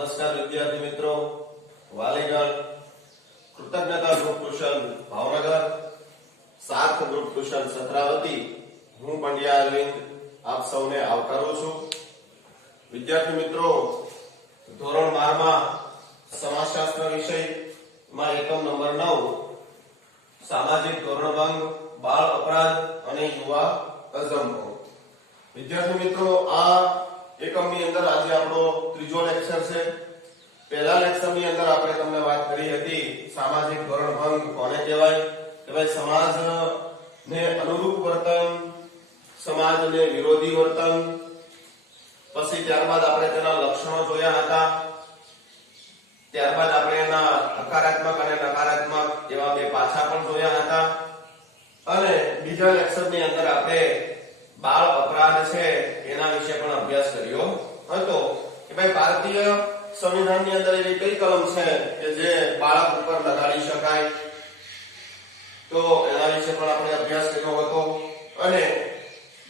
નમસ્કાર વિદ્યાર્થી મિત્રો. Valigadh Kritagyata group tuition, Bhavnagar Sarth group tuition Satravati. હું પંડ્યા અરવિંદ આપ સૌને આવકારું છું. વિદ્યાર્થી મિત્રો, ધોરણ બારમાં સમાજશાસ્ત્ર વિષયમાં એકમ નંબર નવ, સામાજિક ધોરણભંગ, બાળ અપરાધ અને યુવા અજંભો વિદ્યાર્થી મિત્રો, આ એકમની અંદર આજે આપણો ત્રીજો લેક્ચર છે. પહેલા લેક્ચરની અંદર આપણે તમને વાત કરી હતી, સામાજિક ધોરણભંગ કોને કહેવાય? કે ભાઈ સમાજને અનુરૂપ વર્તન, સમાજને વિરોધી વર્તન. પછી ત્યારબાદ આપણે તેના લક્ષણો જોયા હતા. ત્યારબાદ આપણે એના હકારાત્મક અને નકારાત્મક એવા બે પાછા પણ જોયા હતા. અને બીજા લેક્ચરની અંદર આપણે બાળ અપરાધ છે એના વિશે પણ અભ્યાસ કર્યો હતો કે ભાઈ, ભારતીય સંવિધાનની અંદર એવી કઈ કલમ છે કે જે બાળક ઉપર લગાડી શકાય? તો એના વિશે પણ આપણે અભ્યાસ કર્યો હતો. અને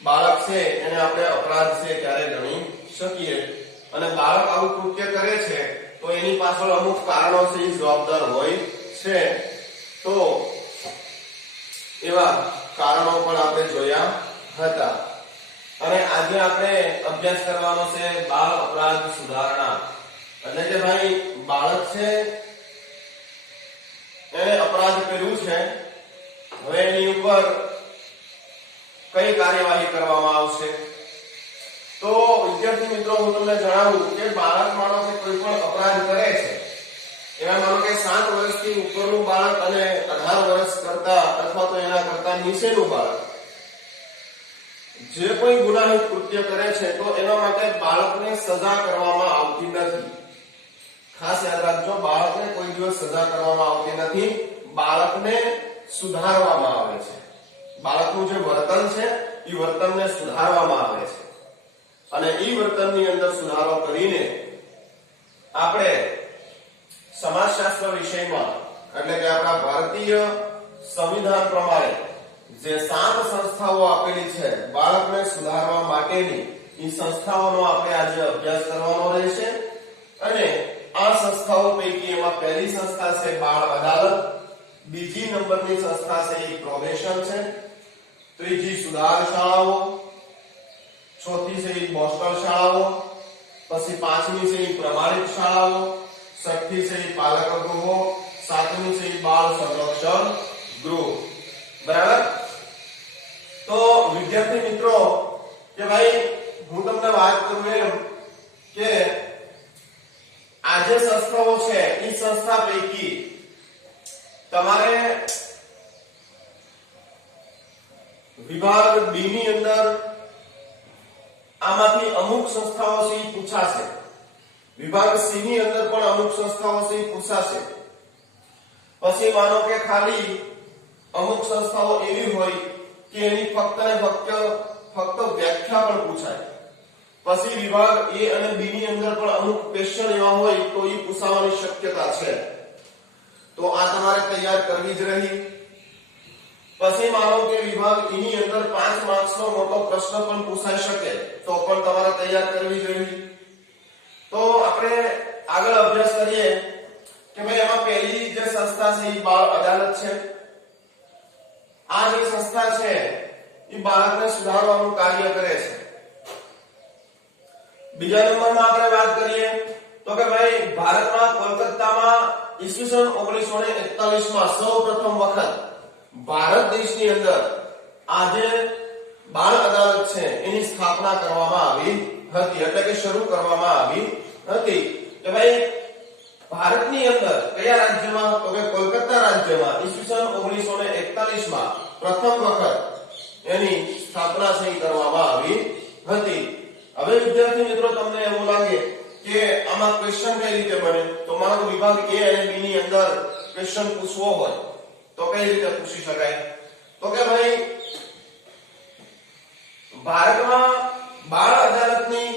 બાળક છે, એને આપણે અપરાધ છે ત્યારે ગણી શકીએ. અને બાળક આવું કૃત્ય કરે છે, તો એની પાછળ અમુક કારણો છે એ જવાબદાર હોય છે. તો એવા કારણો પણ આપણે જોયા હતા. અને આજે આપણે અભ્યાસ કરવાનો છે બાળ અપરાધ સુધારણા. એટલે કે ભાઈ, બાળક છે, એને અપરાધ કર્યું છે, હવે એની ઉપર કઈ કાર્યવાહી કરવામાં આવશે? તો વિદ્યાર્થી મિત્રો, હું તમને જણાવું કે બાળક માણસે કોઈ પણ અપરાધ કરે છે એમાં માનો કે સાત વર્ષથી ઉપરનું બાળક અને અઢાર વર્ષ કરતા અથવા તો એના કરતા નીચેનું બાળક જે કોઈ ગુનાહિત કૃત્ય કરે છે, તો એના માટે બાળકને સજા કરવામાં આવતી નથી. ખાસ યાદ રાખજો, બાળકને કોઈ દિવસ સજા કરવામાં આવતી નથી. બાળકને સુધારવામાં આવે છે. બાળકનું જે વર્તન છે એ વર્તનને સુધારવામાં આવે છે. અને એ વર્તનની અંદર સુધારો કરીને આપણે સમાજશાસ્ત્ર વિષયમાં, એટલે કે આપણા ભારતીય સંવિધાન પ્રમાણે જે સાત સંસ્થાઓ આપેલી છે, બાળકને સુધારવા માટેની, એ સંસ્થાઓનો આપણે આજે અભ્યાસ કરવાનો રહેશે. અને આ સંસ્થાઓ પૈકી એમાં પહેલી સંસ્થા છે બાળ અદાલત, બીજી નંબરની સંસ્થા છે એ પ્રોબેશન છે, ત્રીજી સુધાર શાળાઓ, ચોથી છે એ બોસ્ટલ શાળાઓ, પછી પાંચમી છે એ પ્રમાણિત શાળાઓ, છઠ્ઠી છે એ પાલક ગૃહો સાતમી છે એ બાળ સંરક્ષણ ગૃહ. બરાબર? તો વિદ્યાર્થી મિત્રો, કે ભાઈ, હું તમને વાત કરું એમ કે આ જે સંસ્થાઓ છે એ સંસ્થા પૈકી તમારે વિભાગ બી ની અંદર આમાંથી અમુક સંસ્થાઓ છે એ પૂછાશે. વિભાગ સી ની અંદર પણ અમુક સંસ્થાઓ છે એ પૂછાશે. પછી માનો કે ખાલી અમુક સંસ્થાઓ એવી હોય કે એની ફક્ત ને ફક્ત ફક્ત વ્યાખ્યા પણ પૂછાય. પછી વિભાગ એ અને બી ની અંદર પણ અમુક ક્વેશ્ચન એવા હોય તો એ પૂછાવાની શક્યતા છે. તો આ તમારે તૈયાર કરવી જ રહી. પછી માનો કે વિભાગ એની અંદર પાંચ માર્ક્સ નો મોટો પ્રશ્ન પણ પૂછાઈ શકે, તો પણ તમારે તૈયાર કરવી જોઈએ તો આપણે આગળ અભ્યાસ કરીએ કે ભાઈ એમાં પહેલી જે સંસ્થા છે એ બાળ અદાલત છે. આ જે સંસ્થા છે, એ બાળકને સુધારવાનું કાર્ય કરે છે. બીજા નંબરમાં આપણે વાત કરીએ તો કે ભાઈ, ભારતમાં કોલકાતામાં ઈસવીસન ઓગણીસો ને એકતાલીસમાં સૌ પ્રથમ વખત ભારત દેશની અંદર આજે બાળ અદાલત છે, એની સ્થાપના કરવામાં આવી હતી. એટલે કે શરૂ કરવામાં આવી હતી. કે ભાઈ ભારતની અંદર કયા રાજ્યમાં તો કે કોલકાતા રાજ્યમાં ઈસવીસન ઓગણીસો ને એકતાલીસમાં પ્રથમ વખત એની સ્થાપના થઈ કરવામાં આવી હતી. હવે વિદ્યાર્થી મિત્રો તમને એવું લાગે કે આમાં ક્વેશ્ચન કઈ રીતે બને? તો માનો વિભાગ એ અને બી ની અંદર ક્વેશ્ચન પૂછવો હોય તો કઈ રીતે પૂછી શકાય? તો કે ભાઈ, ભારતમાં બાળ અદાલતની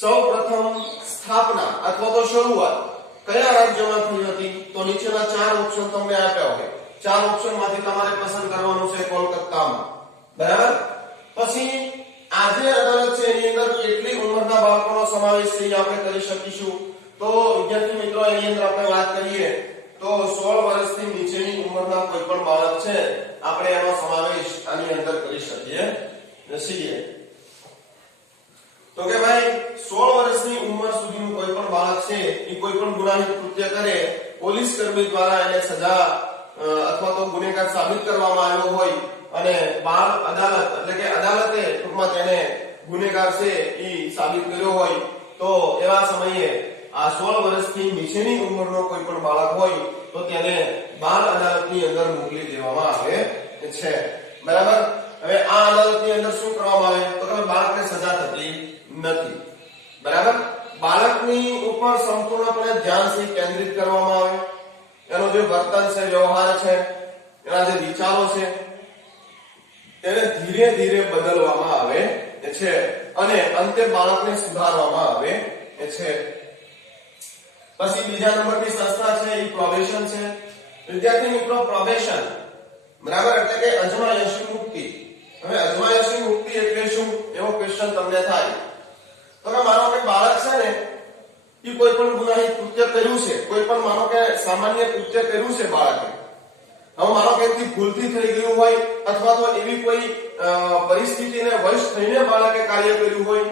સૌ પ્રથમ સ્થાપના અથવા તો શરૂઆત કયા રાજ્યમાં થઈ હતી તો નીચેના ચાર ઓપ્શન તમને આપ્યા હોય. ચાર ઓપ્શનમાંથી તમારે પસંદ કરવાનું છે કોલકાતામાં. બરાબર? પછી આજે અદાલત છે એની અંદર કેટલી ઉંમરના બાળકોનો સમાવેશ છે આપણે કરી શકીશું. તો વિદ્યાર્થી મિત્રો, એની અંદર આપણે વાત કરીએ તો 16 વર્ષથી નીચેની ઉંમરના કોઈ પણ બાળક છે, આપણે એનો સમાવેશ આની અંદર કરી શકીએ. છીએ તો કે ભાઈ એ કોઈ પણ ગુનાહિત કૃત્ય કરે, પોલીસ કર્મી દ્વારા એને સજા અથવા તો ગુનેગાર સાબિત કરવામાં આવ્યો હોય અને બાળ અદાલત, એટલે કે અદાલતે ટૂંકમાં તેને ગુનેગાર છે એ સાબિત કર્યો હોય, તો એવા સમયે આ સોળ વર્ષથી નીચેની ઉંમરનો કોઈ પણ બાળક હોય, તો તેને બાળ અદાલતની અંદર મોકલી દેવામાં આવે છે. બરાબર? હવે આ અદાલતની અંદર શું કરવામાં આવે? તો કે બાળકને સજા થતી નથી. બરાબર? બાળકની ઉપર સંપૂર્ણપણે ધ્યાન છે કેન્દ્રિત કરવામાં આવે. એનો જે વર્તન છે, વ્યવહાર છે, એના જે વિચારો છે, તેને ધીરે ધીરે બદલવામાં આવે છે. અને અંતે બાળકને સુધારવામાં આવે છે. પછી બીજા નંબરની સંસ્થા છે, એ પ્રોબેશન છે. વિદ્યાર્થી મિત્રો પ્રોબેશન બરાબર? એટલે કે અજમાયશી મુક્તિ. હવે અજમાયશી મુક્તિ એટલે શું? એવો ક્વેશ્ચન તમને થાય. તો કે માનો કે બાળક છે ને એ કોઈ પણ ગુનાહિત કૃત્ય કર્યું છે, કોઈ પણ માનો કે સામાન્ય કૃત્ય કર્યું છે બાળકે. હવે માનો કે ભૂલથી થઈ ગયું હોય, અથવા તો એવી કોઈ પરિસ્થિતિને વશ થઈને બાળકે કાર્ય કર્યું હોય,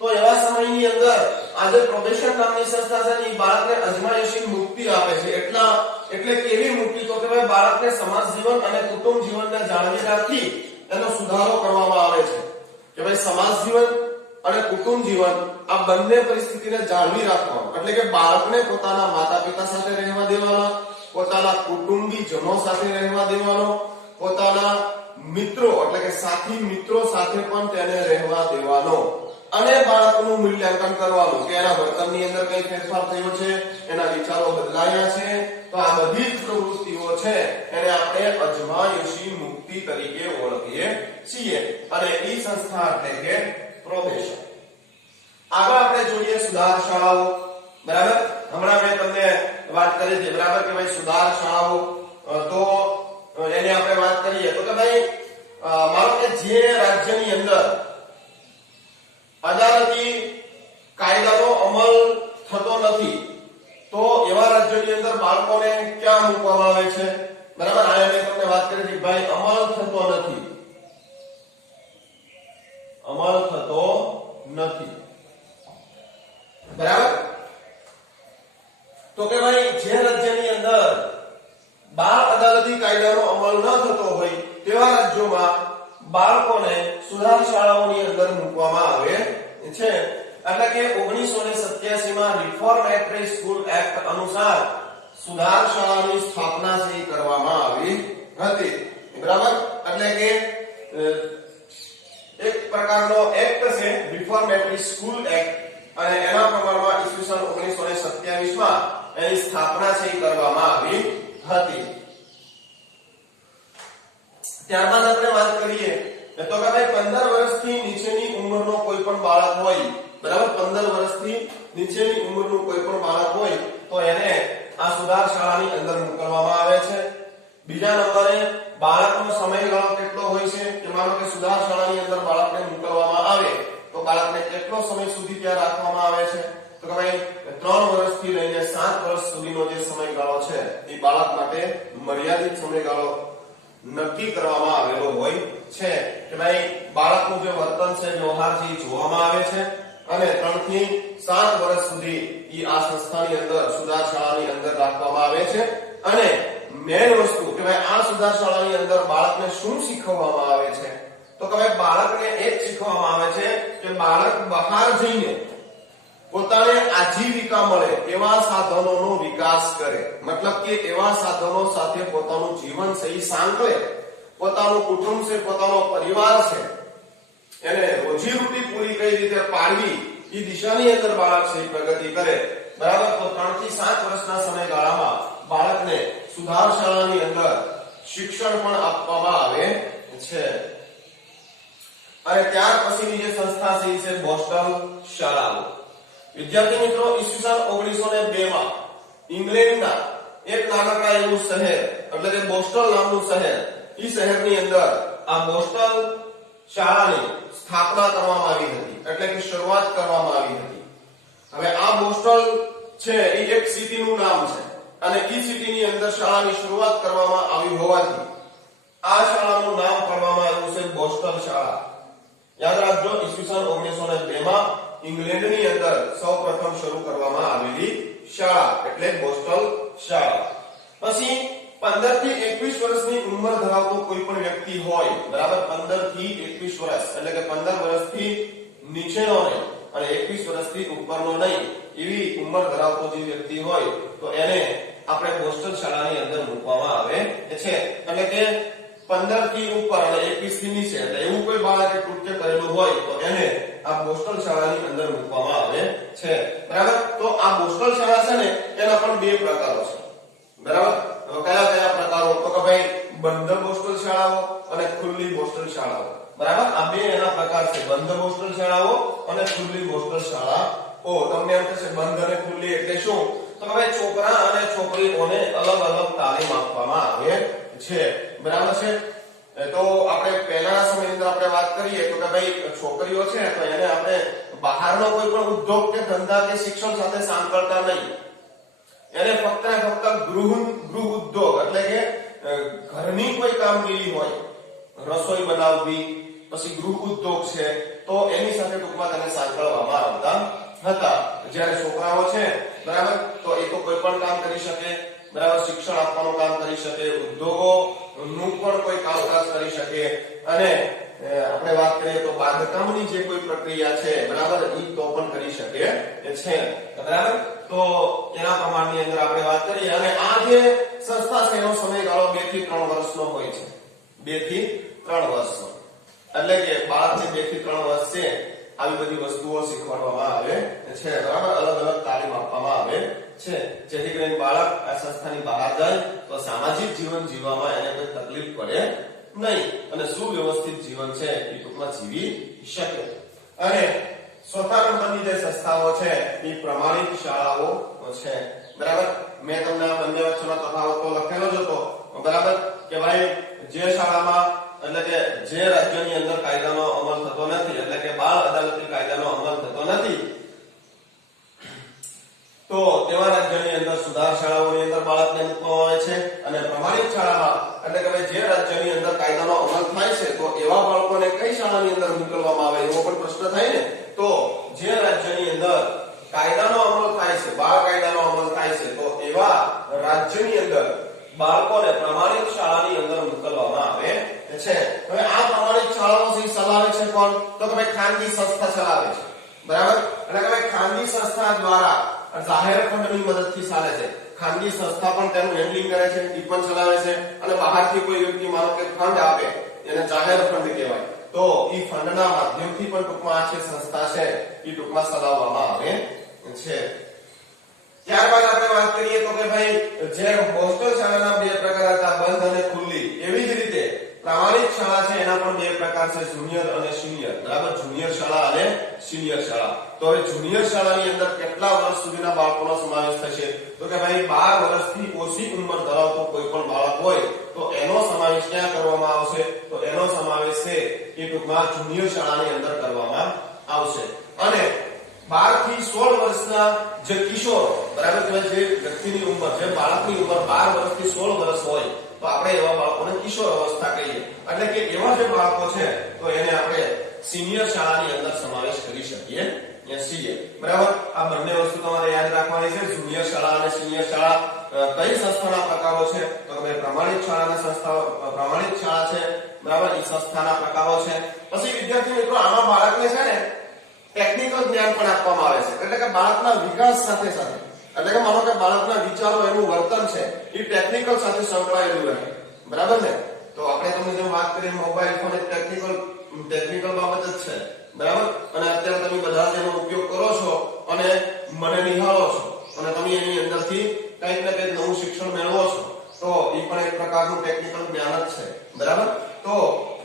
તો એવા સમયની અંદર આજે પ્રોબેશન નામની સંસ્થા છે એ બાળકને અજમાયશી મુક્તિ આપે છે. એટલા, એટલે કેવી મુક્તિ તો કે ભાઈ બાળકને સમાજ જીવન અને કુટુંબ જીવનને જાળવી રાખી એનો સુધારો કરવામાં આવે છે. કે ભાઈ સમાજ જીવન અને કુટુંબ જીવન, આ બંને પરિસ્થિતિને જાળવી રાખવાનું એટલે કે બાળકને પોતાના માતા પિતા સાથે રહેવા દેવાના, પોતાના કુટુંબીજનો સાથે રહેવા દેવાનો, પોતાના મિત્રો, એટલે કે સાથી મિત્રો સાથે પણ તેને રહેવા દેવાનો. અને બાળકનું મૂલ્યાંકન કરવાનું, કે એના વર્તનની અંદર કઈ ફેરફાર થયો છે, એના વિચારો બદલાયા છે, તો આ બધી જ પ્રવૃત્તિઓ છે, એને આપણે અજમાયુષી મુક્તિ તરીકે ઓળખીએ છીએ. અને એ સંસ્થા એટલે કે પ્રોબેશન આગળ આપણે જોઈએ સુધાર શાળાઓ બરાબર? હમણાં મેં તમને વાત કરી છે. બરાબર કે ભાઈ સુધાર શાળાઓ તો એની આપણે વાત કરીએ. તો કે ભાઈ માનો કે જે રાજ્યની અંદર અદાલતી કાયદાનો અમલ થતો નથી, તો એવા રાજ્યોની અંદર બાળકોને ક્યાં મૂકવામાં આવે છે? બરાબર? આ મેં તમને વાત કરી હતી. ભાઈ, અમલ થતો નથી. બરાબર? તો કે ભાઈ, જે રાજ્યની અંદર બાળ અદાલતી કાયદાનો અમલ ન થતો હોય, તેવા રાજ્યોમાં બાળકોને સુધાર શાળાઓની અંદર મૂકવામાં આવે છે. એટલે કે ઓગણીસો ને સત્યાસી માં રિફોર્મેટરી સ્કૂલ એક્ટ અનુસાર સુધાર શાળાની સ્થાપના છે કરવામાં આવી હતી બરાબર એટલે કે અ, એક પ્રકારનો એક્ટ છે રિફોર્મેટરી સ્કૂલ એક્ટ અને એના પ્રમાણમાં ઈસવીસન ઓગણીસો ને સત્યાવીસમાં એની સ્થાપના છે એ કરવામાં આવી હતી ત્યારબાદ આપણે વાત કરીએ તો કે ભાઈ પંદર વર્ષથી નીચેની ઉંમરનો કોઈ પણ બાળક હોય બરાબર પંદર વર્ષથી નીચેની ઉંમરનું કોઈ પણ બાળક હોય તો એને આ સુધાર શાળાની અંદર મોકલવામાં આવે છે બીજા નંબરે બાળકનો સમયગાળો કેટલો હોય છે કે માનો કે સુધાર શાળાની અંદર બાળકને મોકલવામાં આવે તો બાળકને કેટલો સમય સુધી ત્યાં રાખવામાં આવે છે તો કે ભાઈ ત્રણ વર્ષથી લઈને સાત વર્ષ સુધીનો જે સમયગાળો છે એ બાળક માટે મર્યાદિત સમયગાળો નક્કી કરવામાં આવેલો હોય છે કે ભાઈ બાળકનું જે વર્તન છે વ્યવહાર જોવામાં આવે છે અને 3 થી સાત વર્ષ સુધી એ આ સંસ્થાની અંદર સુધાર શાળાની અંદર રાખવામાં આવે છે અને મેન વસ્તુ કે ભાઈ આ સુધાર શાળાની અંદર બાળકને શું શીખવવામાં આવે છે તો કે ભાઈ બાળકને એ જ આવે છે કે બાળક બહાર જઈને પોતાને આજીવિકા મળે એવા સાધનોનો વિકાસ કરે. મતલબ કે એવા સાધનો સાથે પોતાનું જીવન સહી સાંકળે. પોતાનું કુટુંબ છે, પોતાનો પરિવાર છે. એને રોજીરોટી પૂરી કઈ રીતે પાડવી એ દિશાની અંદર બાળક છે પ્રગતિ કરે. બરાબર? તો ત્રણથી સાત વર્ષના સમયગાળામાં બાળકને સુધાર શાળાની અંદર શિક્ષણ પણ આપવામાં આવે છે. અને ત્યાર પછીની જે સંસ્થા છે એ છે બોસ્ટન શાળાઓ. વિદ્યાર્થી મિત્રો, ઈસવીસન ઓગણીસો ને બે માં ઇંગ્લેન્ડના એક નાનકડા એવું શહેર, એટલે કે બોસ્ટન નામનું શહેર એ શહેરની અંદર આ બોસ્ટન શાળાની સ્થાપના કરવામાં આવી હતી, એટલે કે શરૂઆત કરવામાં આવી હતી. હવે આ બોસ્ટન છે એ એક સિટીનું નામ છે, અને એ સિટીની અંદર શાળાની શરૂઆત કરવામાં આવી હોવાથી આ શાળાનું નામ પાડવામાં આવ્યું છે બોસ્ટન શાળા. યાદ રાખજો ઈસવીસન ઓગણીસો ને બે માં ઇંગ્લેન્ડની અંદર સૌપ્રથમ શરૂ કરવામાં આવેલી શાળા એટલે બોસ્ટન શાળા. પછી પંદરથી એકવીસ વર્ષની ઉંમર ધરાવતો કોઈ પણ વ્યક્તિ હોય, બરાબર પંદરથી એકવીસ વર્ષ, એટલે કે પંદર વર્ષથી નીચેનો નહીં અને એકવીસ વર્ષથી ઉપરનો નહીં, એવી ઉંમર ધરાવતો જે વ્યક્તિ હોય, તો એને આપણે હોસ્ટેલ શાળાની અંદર મૂકવામાં આવે છે. એટલે કે પંદરથી ઉપર અને એકવીસથી નીચે એટલે એવું કોઈ બાળકે કૃત્ય કરેલું હોય, તો એને આ પોસ્ટલ શાળાની અંદર મૂકવામાં આવે છે. બરાબર? તો આ પોસ્ટલ શાળા છે ને, એના પણ બે પ્રકારો છે. બરાબર? કયા કયા પ્રકારો? તો કે ભાઈ, બંધ પોસ્ટલ શાળાઓ અને ખુલ્લી પોસ્ટલ શાળાઓ. બરાબર? આ બે એના પ્રકાર છે. બંધ પોસ્ટલ શાળાઓ અને ખુલ્લી પોસ્ટલ શાળાઓ તમને એમ થશે, બંધ અને ખુલ્લી એટલે શું? તો ભાઈ, છોકરા અને છોકરીઓને અલગ અલગ તાલીમ આપવામાં આવે છે. બરાબર છે? તો આપણે પહેલાના સમયની અંદર આપણે વાત કરીએ તો કે ભાઈ, છોકરીઓ છે તો એને આપણે બહારનો કોઈ પણ ઉદ્યોગ કે ધંધા કે શિક્ષણ સાથે સાંકળતા નહીં. એને ફક્ત ને ફક્ત ગૃહ ગૃહ ઉદ્યોગ એટલે કે ઘરની કોઈ કામગીરી હોય, રસોઈ બનાવવી, પછી ગૃહ ઉદ્યોગ છે, તો એની સાથે ટૂંકમાં તેને સાંકળવામાં આવતા હતા. જ્યારે છોકરાઓ છે, બરાબર, તો એ તો કોઈ પણ કામ કરી શકે બરાબર શિક્ષણ આપવાનું કામ કરી શકે, ઉદ્યોગો નું પણ કોઈ કામકાજ કરી શકે. અને આપણે વાત કરીએ તો બાંધકામની જે કોઈ પ્રક્રિયા છે, બરાબર, ઈ તો પણ કરી શકે છે. બરાબર? તો એના પ્રમાણની અંદર આપણે વાત કરીએ. અને આ જે સંસ્થા છે, એનો સમયગાળો બેથી ત્રણ વર્ષનો હોય છે. બેથી ત્રણ વર્ષનો. એટલે કે બાળકને બેથી ત્રણ વર્ષ છે, આવી બધી વસ્તુઓ શીખવાડવામાં આવે છે. બરાબર? અલગ અલગ તાલીમ આપવામાં આવે છે. જેથી કરીને બાળક આ સંસ્થાની બહાર જાય તો સામાજિક જીવન જીવવામાં એને કોઈ તકલીફ પડે નહીં. અને સુવ્યવસ્થિત જીવન છે એ ટૂંકમાં જીવી શકે. અને ચોથા નંબરની જે સંસ્થાઓ છે, એ પ્રમાણિત શાળાઓ છે. બરાબર? મેં આ બંને વચ્ચેનો તફાવત તો લખેલો જ હતો બરાબર કે ભાઈ જે શાળામાં એટલે કે જે રાજ્યની અંદર કાયદાનો અમલ થતો નથી એટલે કે બાળ અદાલતી કાયદાનો અમલ થતો નથી તો તેવા રાજ્યની અંદર સુધાર શાળાઓની અંદર બાળકને મૂકવામાં આવે છે અને પ્રમાણિત શાળામાં એટલે કે ભાઈ જે રાજ્યની અંદર કાયદાનો અમલ થાય છે તો એવા બાળકોને કઈ શાળાની અંદર મોકલવામાં આવે એવો પણ પ્રશ્ન થાય ને તો જે રાજ્યની અંદર કાયદાનો અમલ થાય છે બાળ કાયદાનો અમલ થાય છે તો એવા રાજ્યની અંદર બાળકોને પ્રમાણિત શાળાની અંદર મોકલવામાં આવે છે હવે આ પ્રમાણિત શાળાઓ ચલાવે છે કોણ તો કે ભાઈ ખાનગી સંસ્થા ચલાવે છે. બરાબર? એટલે કે ભાઈ ખાનગી સંસ્થા દ્વારા જાહેર ફંડની મદદથી ચાલે છે. ખાનગી સંસ્થા પણ તેનું હેન્ડલિંગ કરે છે ઈ પણ ચલાવે છે અને બહારથી કોઈ વ્યક્તિ માનો કે ફંડ આપે, એને જાહેર ફંડ કહેવાય. તો એ ફંડના માધ્યમથી પણ ટૂંકમાં આ છે સંસ્થા છે એ ટૂંકમાં ચલાવવામાં આવે છે. ત્યારબાદ આપણે વાત કરીએ તો કે ભાઈ, જે હોસ્ટેલ શાળાના બે પ્રકાર હતા, બંધ અને ખુલ્લી. પ્રામાણિક શાળા છે, એના પણ બે પ્રકાર છે, જુનિયર અને સિનિયર. બરાબર? જુનિયર શાળા અને સિનિયર શાળા. તો હવે જુનિયર શાળાની અંદર કેટલા વર્ષ સુધીના બાળકોનો સમાવેશ થશે? તો કે ભાઈ, બાર વર્ષથી ઓછી ઉંમર ધરાવતો કોઈ પણ બાળક હોય, તો એનો સમાવેશ ક્યાં કરવામાં આવશે? તો એનો સમાવેશ છે એ ટૂંકમાં જુનિયર શાળાની અંદર કરવામાં આવશે. અને બારથી સોળ વર્ષના જે કિશોર, બરાબર? જે વ્યક્તિની ઉંમર, જે બાળકની ઉંમર બાર વર્ષથી સોળ વર્ષ હોય તો આપણે એવા બાળકોને કિશોર અવસ્થા કહીએ. એટલે કે એવા જે બાળકો છે, તો એને આપણે સિનિયર શાળાની અંદર સમાવેશ કરી શકીએ. છીએ બરાબર? આ બંને વસ્તુ તમારે યાદ રાખવાની છે. જુનિયર શાળા અને સિનિયર શાળા કઈ સંસ્થાના પ્રકારો છે? તો તમે પ્રમાણિત શાળાના સંસ્થાઓ પ્રમાણિત શાળા છે. બરાબર? એ સંસ્થાના પ્રકારો છે. પછી વિદ્યાર્થી મિત્રો, આમાં બાળકને છે ને ટેકનિકલ જ્ઞાન પણ આપવામાં આવે છે. એટલે કે બાળકના વિકાસ સાથે સાથે. એટલે કે માનો કે બાળકના વિચારો એનું વર્તન છે, એ ટેકનિકલ સાથે સંકળાયેલું રહે. બરાબર ને? તો આપણે તમને જેમ વાત કરીએ મોબાઈલ ફોન એક ટેકનિકલ ટેકનિકલ બાબત જ છે. બરાબર? અને અત્યારે તમે બધા તેનો ઉપયોગ કરો છો અને મને નિહાળો છો અને તમે એની અંદરથી કંઈક ને કંઈક નવું શિક્ષણ મેળવો છો, તો એ પણ એક પ્રકારનું ટેકનિકલ જ્ઞાન જ છે. બરાબર? તો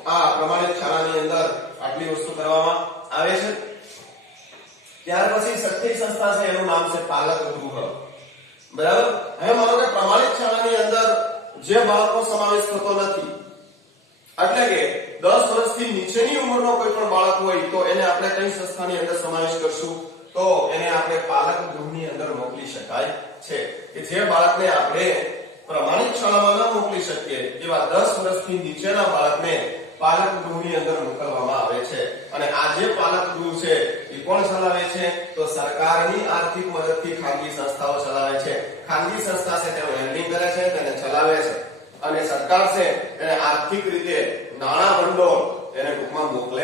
આ પ્રમાણિત શાળાની અંદર આટલી વસ્તુ કરવામાં આવે છે. ત્યાર પછી છઠ્ઠી સંસ્થા છે, એનું નામ છે પાલક ગૃહ. બરાબર? હવે માનો કે પ્રમાણિત શાળાની અંદર જે બાળકનો સમાવેશ થતો નથી, એટલે કે દસ વર્ષથી નીચેની ઉંમરનો કોઈ પણ બાળક હોય, તો એને આપણે કઈ સંસ્થાની અંદર સમાવેશ કરશું? તો એને આપણે પાલક ગૃહની અંદર મોકલી શકાય છે. કે જે બાળકને આપણે પ્રમાણિત શાળામાં ન મોકલી શકીએ, એવા દસ વર્ષથી નીચેના બાળકને પાલક ગૃહની અંદર મોકલવામાં આવે છે. અને આ જે પાલક ગૃહ છે કોણ ચલાવે છે? તો સરકારની આર્થિક મદદથી ખાનગી સંસ્થાઓ ચલાવે છે. ખાનગી સંસ્થા છે, તેઓ હેન્ડલિંગ કરે છે તેને ચલાવે છે. અને સરકાર છે, એને આર્થિક રીતે નાણાં ભંડોળ એને ટૂંકમાં મોકલે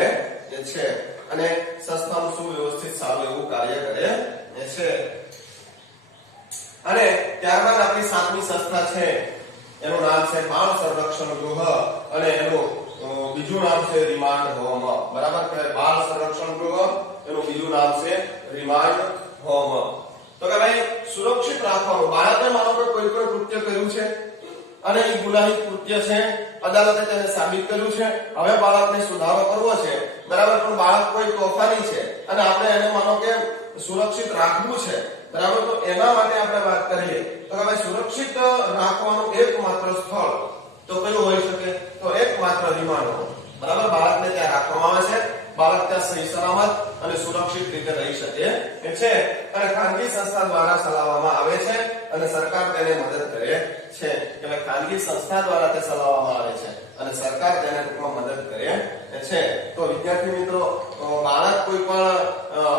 છે. અને સંસ્થાનું સુવ્યવસ્થિત સારું એવું કાર્ય કરે છે. અને ત્યારબાદ આપણી સાતમી સંસ્થા છે. એનું નામ છે બાળ સંરક્ષણ ગૃહ અને એનું બીજું નામ છે રિમાન્ડ હોમ. બરાબર? બાળ સંરક્ષણ ગૃહ એનું બીજું નામ છે રિમાન્ડ હોમ તો કે ભાઈ, સુરક્ષિત રાખવાનું. બાળકને માનો પર કોઈ પણ કૃત્ય કર્યું છે? અને એ ગુનાહિત કૃત્ય છે? અદાલતે તેને સાબિત કર્યું છે? હવે બાળકને સુધારો કરવો છે. બરાબર, પણ બાળક કોઈ તોફાની છે? અને આપણે એને માનો કે સુરક્ષિત રાખવું છે. બરાબર, તો એના માટે આપણે વાત કરીએ. તો કે ભાઈ, સુરક્ષિત રાખવાનું એકમાત્ર સ્થળ તો કયું હોઈ શકે? તો એકમાત્ર રિમાન્ડ હોમ બરાબર, બાળકને ત્યાં રાખવામાં આવે છે. બાળક ત્યાં સહી સલામત અને સુરક્ષિત રીતે રહી શકે છે અને ખાનગી સંસ્થા દ્વારા ચલાવવામાં આવે છે અને સરકાર તેને મદદ કરે છે. એટલે ખાનગી સંસ્થા દ્વારા તે ચલાવવામાં આવે છે અને સરકાર તેને ટૂંકમાં મદદ કરે છે. તો વિદ્યાર્થી મિત્રો બાળક કોઈ પણ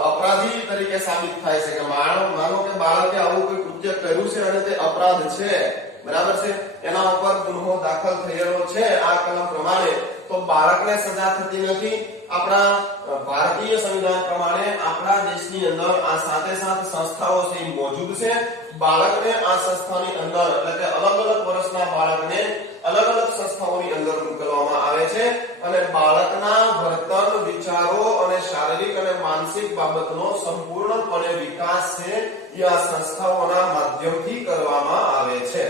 અપરાધી તરીકે સાબિત થાય છે કે માનો કે બાળકે આવું કોઈ કૃત્ય કર્યું છે અને તે અપરાધ છે. બરાબર છે? એના ઉપર ગુનો દાખલ થયેલો છે આ કલમ પ્રમાણે. તો બાળકને સજા થતી નથી આપણા ભારતીય સંવિધાન પ્રમાણે આપણા દેશની અંદર આ સાથે સાથ સંસ્થાઓ છે મોજૂદ છે. બાળકને આ સંસ્થાની અંદર, એટલે કે અલગ અલગ વર્ષના બાળકને અલગ અલગ સંસ્થાઓની અંદર મોકલવામાં આવે છે અને બાળકના વર્તન વિચારો અને શારીરિક અને માનસિક બાબતનો સંપૂર્ણપણે વિકાસ છે એ આ સંસ્થાઓના માધ્યમથી કરવામાં આવે છે.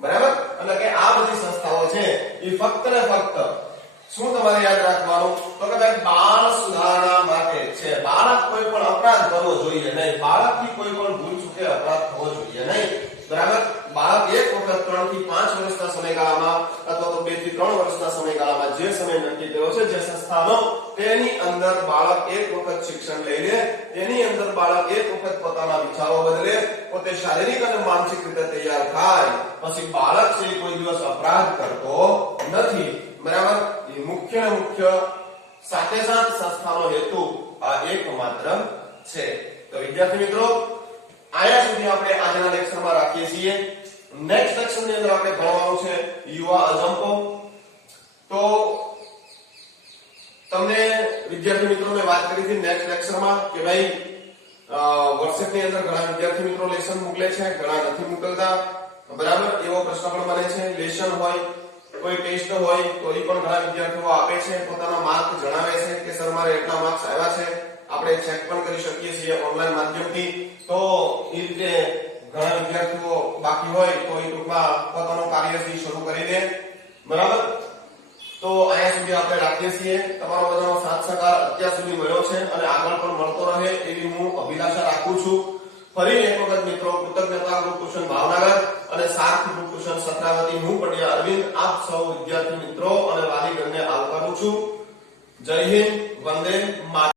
બરાબર? એટલે કે આ બધી સંસ્થાઓ છે એ ફક્ત ને ફક્ત શું તમારે યાદ રાખવાનું? તો કે ભાઈ બાળ સુધારણા માટે છે. બાળક કોઈ પણ અપરાધ કરવો જોઈએ નહીં. બાળકથી કોઈ પણ ભૂલ ચૂકે અપરાધ થવો જોઈએ નહીં. બરાબર? બાળક એક વખત ત્રણથી પાંચ વર્ષના સમયગાળામાં અથવા તો બેથી ત્રણ વર્ષના સમયગાળામાં જે સમય નક્કી કર્યો છે, જે સંસ્થાનો, તેની અંદર બાળક એક વખત શિક્ષણ લઈ લે એની અંદર બાળક એક વખત પોતાના વિચારો બદલે, પોતે શારીરિક અને માનસિક રીતે તૈયાર થાય. પછી બાળક છે કોઈ દિવસ અપરાધ કરતો નથી. બરાબર? એ મુખ્ય મુખ્ય સાથે સાથ સંસ્થાનો હેતુ આ એકમાત્ર છે. તો વિદ્યાર્થી મિત્રો, આયા સુધી આપણે આજના લેક્ચરમાં રાખીએ છીએ. નેક્સ્ટ લેક્ચરની અંદર આપણે ભણવાનું છે યુવા અજંપો. તો તમને વિદ્યાર્થી મિત્રોને વાત કરી હતી નેક્સ્ટ લેક્ચરમાં કે ભાઈ વોટ્સએપની અંદર ઘણા વિદ્યાર્થી મિત્રો લેસન મોકલે છે, ઘણા નથી મોકલતા. બરાબર? એવો પ્રશ્ન પણ બને છે. લેસન હોય કોઈ ટેસ્ટ હોય તો એ પણ ઘણા વિદ્યાર્થીઓ આપે છે, પોતાના માર્ક જણાવે છે કે સર મારે એટલા માર્ક્સ આવ્યા છે, આપણે ચેક પણ કરી શકીએ છીએ ઓનલાઈન માધ્યમથી. તો એ રીતે ઘણા વિદ્યાર્થીઓ બાકી હોય, તો એ ટૂંકમાં પોતાનું કાર્યથી શરૂ કરી દે. બરાબર? તો અહીંયા સુધી આપણે રાખીએ છીએ. તમારો બધાનો સાથ સહકાર અત્યાર સુધી મળ્યો છે અને આગળ પણ મળતો રહે એવી હું અભિલાષા રાખું છું. ફરી એક વખત મિત્રો કૃતજ્ઞતા ટ્યુશન ભાવનગર અને સાર્થ ગ્રુપ ટ્યુશન સત્રાવતી હું પંડ્યા અરવિંદ, આપ સૌ વિદ્યાર્થી મિત્રો અને વાલીગણને આવકારું છું. જય હિન્દ, વંદે માતરમ